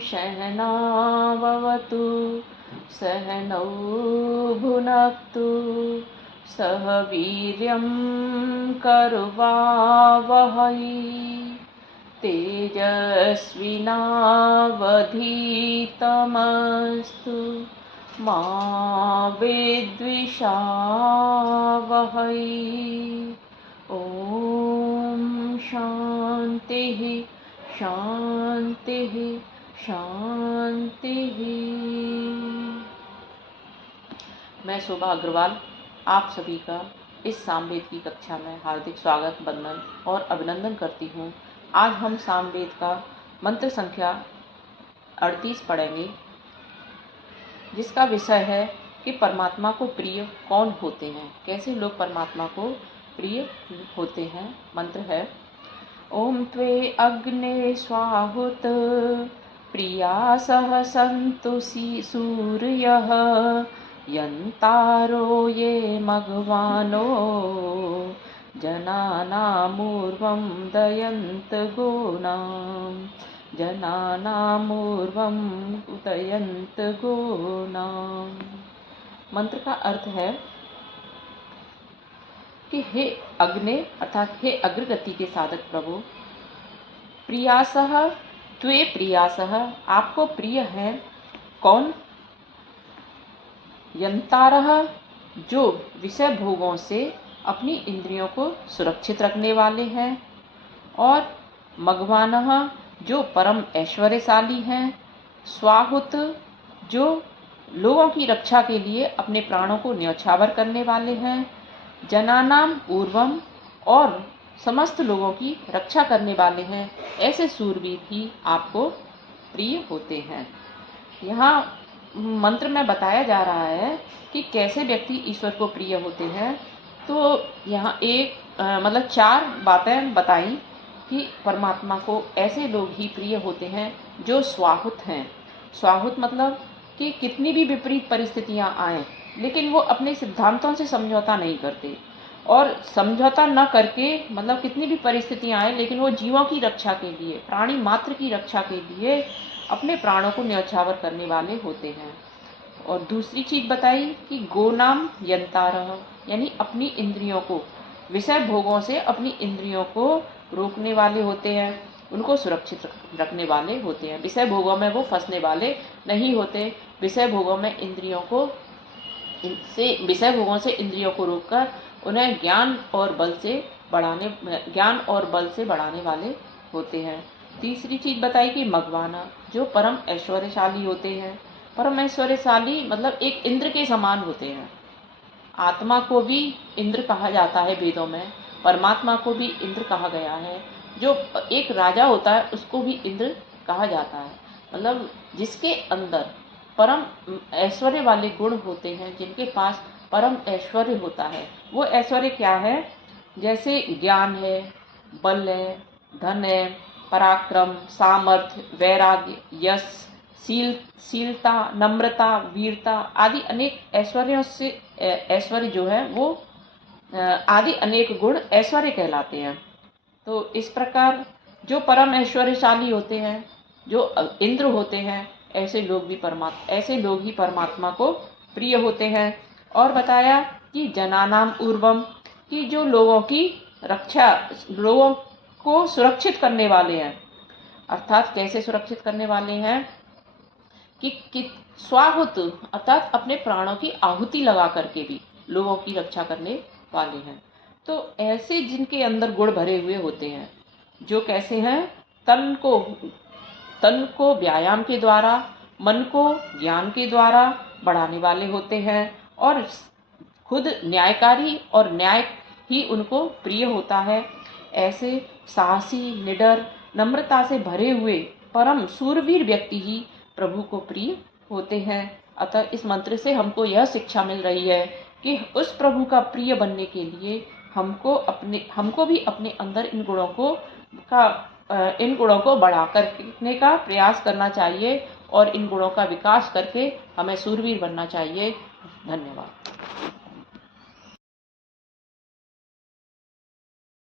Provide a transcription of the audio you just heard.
सहनाववतु सहनौ भुनक्तु सह वीर्यं करवावहै तेजस्विनावधीतमस्तु मा विद्विषावहै। ओम शांतिः शांतिः शांतिः। मैं शोभा अग्रवाल आप सभी का इस सामवेद की कक्षा में हार्दिक स्वागत, वंदन और अभिनंदन करती हूँ। आज हम सामवेद का मंत्र संख्या 38 पढ़ेंगे, जिसका विषय है कि परमात्मा को प्रिय कौन होते हैं, कैसे लोग परमात्मा को प्रिय होते हैं। मंत्र है ओम त्वे अग्ने स्वाहुत प्रिया सह सन्तु सूर्यः यन्तारो ये मघवानो जनानामूर्वं दयन्त गोनां जनानामूर्वं उदयन्त गोनां। मंत्र का अर्थ है कि हे अग्नि अर्थात हे अग्रगति के साधक प्रभु, प्रियासह त्वे प्रियासह आपको प्रिय है कौन? यंतारह जो विषय भोगों से अपनी इंद्रियों को सुरक्षित रखने वाले हैं, और मघवानः जो परम ऐश्वर्यशाली हैं, स्वाहुत जो लोगों की रक्षा के लिए अपने प्राणों को न्यौछावर करने वाले हैं, जनानाम पूर्वम और समस्त लोगों की रक्षा करने वाले हैं, ऐसे सूरवीर ही आपको प्रिय होते हैं। यहाँ मंत्र में बताया जा रहा है कि कैसे व्यक्ति ईश्वर को प्रिय होते हैं। तो यहाँ मतलब 4 बातें बताई कि परमात्मा को ऐसे लोग ही प्रिय होते हैं जो स्वाहुत हैं। स्वाहुत मतलब कि कितनी भी विपरीत परिस्थितियाँ आएँ, लेकिन वो अपने सिद्धांतों से समझौता नहीं करते, और समझौता न करके मतलब कितनी भी परिस्थितियाँ आए, लेकिन वो जीवों की रक्षा के लिए, प्राणी मात्र की रक्षा के लिए अपने प्राणों को न्यौछावर करने वाले होते हैं। और दूसरी चीज बताई कि गोनाम यंतारः यानी अपनी इंद्रियों को, विषय भोगों से अपनी इंद्रियों को रोकने वाले होते हैं, उनको सुरक्षित रखने वाले होते हैं। विषय भोगों में वो फंसने वाले नहीं होते। विषय भोगों से इंद्रियों को रोककर उन्हें ज्ञान और बल से बढ़ाने वाले होते हैं। तीसरी चीज बताई कि मघवाना जो परम ऐश्वर्यशाली होते हैं। परम ऐश्वर्यशाली मतलब एक इंद्र के समान होते हैं। आत्मा को भी इंद्र कहा जाता है वेदों में, परमात्मा को भी इंद्र कहा गया है। जो एक राजा होता है उसको भी इंद्र कहा जाता है। मतलब जिसके अंदर परम ऐश्वर्य वाले गुण होते हैं, जिनके पास परम ऐश्वर्य होता है। वो ऐश्वर्य क्या है? जैसे ज्ञान है, बल है, धन है, पराक्रम, सामर्थ्य, वैराग्य, यश, शीलता, नम्रता, वीरता आदि अनेक ऐश्वर्य जो है वो आदि अनेक गुण ऐश्वर्य कहलाते हैं। तो इस प्रकार जो परम ऐश्वर्यशाली होते हैं, जो इंद्र होते हैं, ऐसे लोग ही परमात्मा को प्रिय होते हैं। और बताया कि जनानाम ऊर्वम कि जो लोगों की रक्षा, लोगों को सुरक्षित करने वाले हैं। अर्थात कैसे सुरक्षित करने वाले हैं कि स्वाहुत अर्थात अपने प्राणों की आहुति लगा करके भी लोगों की रक्षा करने वाले हैं। तो ऐसे जिनके अंदर गुण भरे हुए होते हैं, जो कैसे हैं? तन को व्यायाम के द्वारा, मन को ज्ञान के द्वारा बढ़ाने वाले होते हैं, और खुद न्यायकारी और न्याय ही उनको प्रिय होता है। ऐसे साहसी, निडर, नम्रता से भरे हुए परम सूरवीर व्यक्ति ही प्रभु को प्रिय होते हैं। अतः इस मंत्र से हमको यह शिक्षा मिल रही है कि उस प्रभु का प्रिय बनने के लिए हमको भी अपने अंदर इन गुणों को बढ़ा करने का प्रयास करना चाहिए, और इन गुणों का विकास करके हमें सूरवीर बनना चाहिए। धन्यवाद।